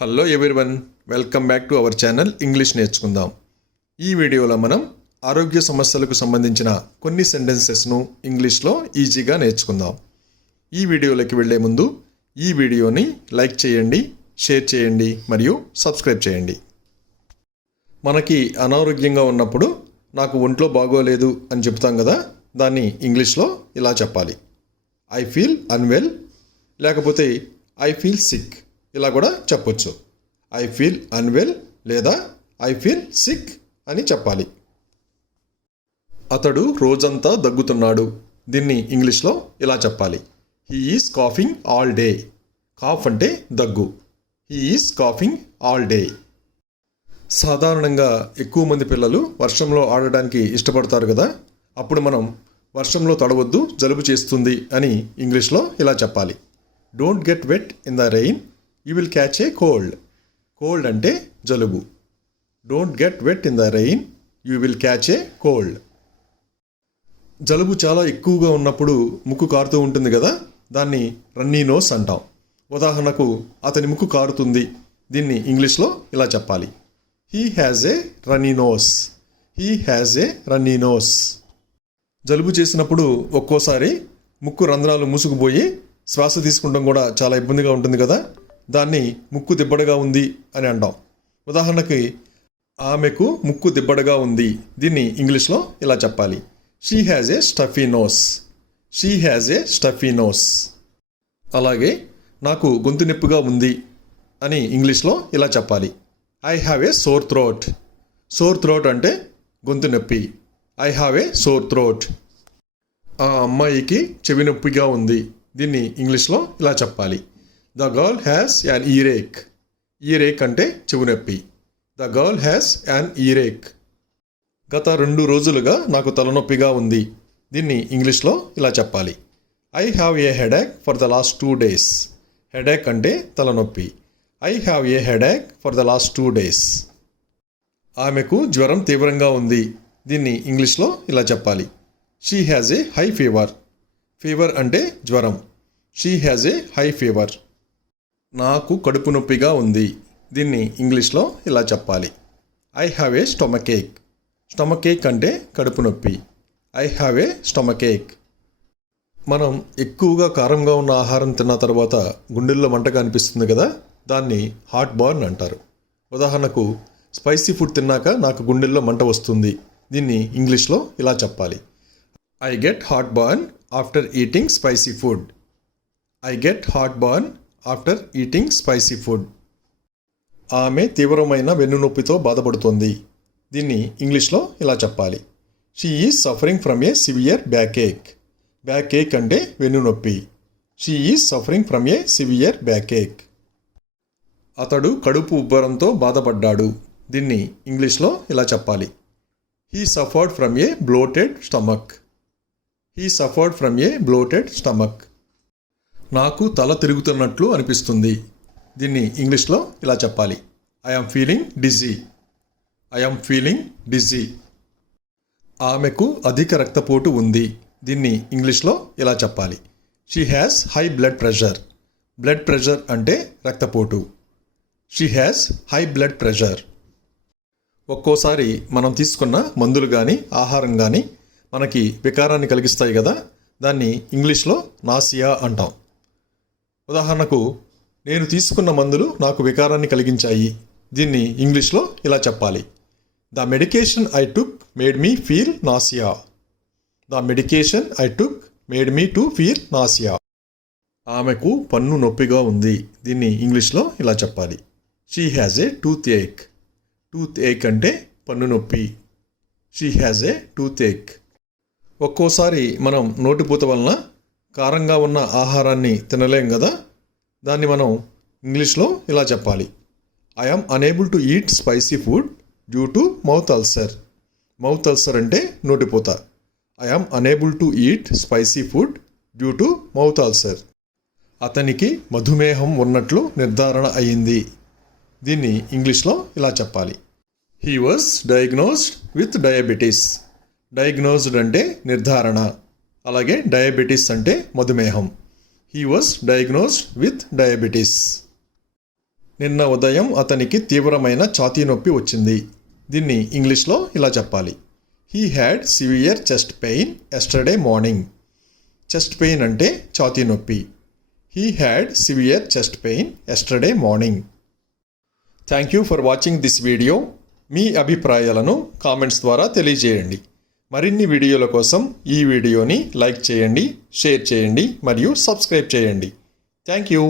Hello everyone, welcome back to our channel English నేర్చుకుందాం. ఈ వీడియోలో మనం ఆరోగ్య సమస్యలకు సంబంధించిన కొన్ని సెంటెన్సెస్ను ఇంగ్లీష్లో ఈజీగా నేర్చుకుందాం. ఈ వీడియోలోకి వెళ్ళే ముందు ఈ వీడియోని లైక్ చేయండి, షేర్ చేయండి మరియు సబ్స్క్రైబ్ చేయండి. మనకి అనారోగ్యంగా ఉన్నప్పుడు నాకు ఒంట్లో బాగోలేదు అని చెప్తాం కదా, దాన్ని ఇంగ్లీష్లో ఇలా చెప్పాలి. ఐ ఫీల్ అన్వెల్, లేకపోతే ఐ ఫీల్ సిక్, ఇలా కూడా చెప్పొచ్చు. ఐ ఫీల్ అన్వెల్ లేదా ఐ ఫీల్ సిక్ అని చెప్పాలి. అతడు రోజంతా దగ్గుతున్నాడు, దీన్ని ఇంగ్లీష్లో ఇలా చెప్పాలి. He is coughing all day. Cough అంటే దగ్గు. He is coughing all day. సాధారణంగా ఎక్కువ మంది పిల్లలు వర్షంలో ఆడడానికి ఇష్టపడతారు కదా, అప్పుడు మనం వర్షంలో తడవద్దు, జలుబు చేస్తుంది అని ఇంగ్లీష్లో ఇలా చెప్పాలి. Don't get wet in the rain, you will catch a cold. Cold అంటే జలుబు. Don't get wet in the rain, you will catch a cold. జలుబు చాలా ఎక్కువగా ఉన్నప్పుడు ముక్కు కారుతూ ఉంటుంది కదా, దాన్ని రన్నీ నోస్ అంటాం. ఉదాహరణకు, అతని ముక్కు కారుతుంది, దీన్ని ఇంగ్లీష్లో ఇలా చెప్పాలి. He has a runny nose. He has a runny nose. జలుబు చేసినప్పుడు ఒక్కోసారి ముక్కు రంధ్రాలు మూసుకుపోయి శ్వాస తీసుకుంటాం కూడా చాలా ఇబ్బందిగా ఉంటుంది కదా, దాన్ని ముక్కు దిబ్బడగా ఉంది అని అంటాం. ఉదాహరణకి, ఆమెకు ముక్కు దిబ్బడగా ఉంది, దీన్ని ఇంగ్లీష్లో ఇలా చెప్పాలి. She has a stuffy nose. She has a stuffy nose. అలాగే, నాకు గొంతు నొప్పిగా ఉంది అని ఇంగ్లీష్లో ఇలా చెప్పాలి. I have a sore throat. Sore throat అంటే గొంతు నొప్పి. I have a sore throat. ఆ అమ్మాయికి చెవి నొప్పిగా ఉంది, దీన్ని ఇంగ్లీష్లో ఇలా చెప్పాలి. The girl has an earache. Earache అంటే చెవి నొప్పి. The girl has an earache. గత 2 రోజులుగా నాకు తలనొప్పిగా ఉంది, దీన్ని ఇంగ్లీష్లో ఇలా చెప్పాలి. I have a headache for the last 2 days. Headache అంటే తలనొప్పి. I have a headache for the last 2 days. ఆమెకు జ్వరం తీవ్రంగా ఉంది, దీన్ని ఇంగ్లీష్లో ఇలా చెప్పాలి. She has a high fever. Fever అంటే జ్వరం. She has a high fever. నాకు కడుపు నొప్పిగా ఉంది, దీన్ని ఇంగ్లీష్లో ఇలా చెప్పాలి. I have a stomach ache. Stomach ache అంటే కడుపు నొప్పి. I have a stomach ache. మనం ఎక్కువగా కారంగా ఉన్న ఆహారం తిన్న తర్వాత గుండెల్లో మంటగా అనిపిస్తుంది కదా, దాన్ని హార్ట్ బర్న్ అంటారు. ఉదాహరణకు, స్పైసీ ఫుడ్ తిన్నాక నాకు గుండెల్లో మంట వస్తుంది, దీన్ని ఇంగ్లీష్లో ఇలా చెప్పాలి. I get heartburn after eating spicy food. I get heartburn after eating spicy food. ఆమె తీవ్రమైన వెన్నునొప్పితో బాధపడుతోంది, దీన్ని ఇంగ్లీష్లో ఇలా చెప్పాలి. She is suffering from a severe backache. Backache అంటే వెన్నునొప్పి. She is suffering from a severe backache. అతడు కడుపు ఉబ్బరంతో బాధపడ్డాడు, దీన్ని ఇంగ్లీష్లో ఇలా చెప్పాలి. He suffered from a bloated stomach. He suffered from a bloated stomach. నాకు తల తిరుగుతున్నట్లు అనిపిస్తుంది, దీన్ని ఇంగ్లీష్లో ఇలా చెప్పాలి. I am feeling dizzy. I am feeling dizzy. ఆమెకు అధిక రక్తపోటు ఉంది, దీన్ని ఇంగ్లీష్లో ఇలా చెప్పాలి. She has high blood pressure. Blood pressure అంటే రక్తపోటు. She has high blood pressure. ఒక్కోసారి మనం తీసుకున్న మందులు కానీ ఆహారం కానీ మనకి వికారాన్ని కలిగిస్తాయి కదా, దాన్ని ఇంగ్లీష్లో నాసియా అంటాం. ఉదాహరణకు, నేను తీసుకున్న మందులు నాకు వికారాన్ని కలిగించాయి, దీన్ని ఇంగ్లీష్లో ఇలా చెప్పాలి. The medication I took made me feel nausea. The medication I took made me to feel nausea. ఆమెకు పన్ను నొప్పిగా ఉంది, దీన్ని ఇంగ్లీష్లో ఇలా చెప్పాలి. She has a toothache. Toothache అంటే పన్ను నొప్పి. She has a toothache. ఒక్కోసారి మనం నోటిపూత వలన కారంగా ఉన్న ఆహారాన్ని తినలేం కదా, దాన్ని మనం ఇంగ్లీష్లో ఇలా చెప్పాలి. I yam unable to eat spicy food due to mouth ulcer. Mouth ulcer అంటే నోటిపూత. I am unable to eat spicy food due to mouth ulcer. అతనికి మధుమేహం ఉన్నట్లు నిర్ధారణ అయ్యింది, దీన్ని ఇంగ్లీష్లో ఇలా చెప్పాలి. He was diagnosed with diabetes. Diagnosed అంటే నిర్ధారణ, అలాగే డయాబెటీస్ అంటే మధుమేహం. He was diagnosed with diabetes. నిన్న ఉదయం అతనికి తీవ్రమైన ఛాతీ నొప్పి వచ్చింది. దీన్ని ఇంగ్లీష్లో ఇలా చెప్పాలి. He had severe chest pain yesterday morning. Chest pain అంటే ఛాతీ నొప్పి. He had severe chest pain yesterday morning. Thank you for watching this video. మీ అభిప్రాయాలను కామెంట్స్ ద్వారా తెలియజేయండి. మరిన్ని వీడియోల కోసం ఈ వీడియోని లైక్ చేయండి, షేర్ చేయండి మరియు సబ్స్క్రైబ్ చేయండి. Thank you.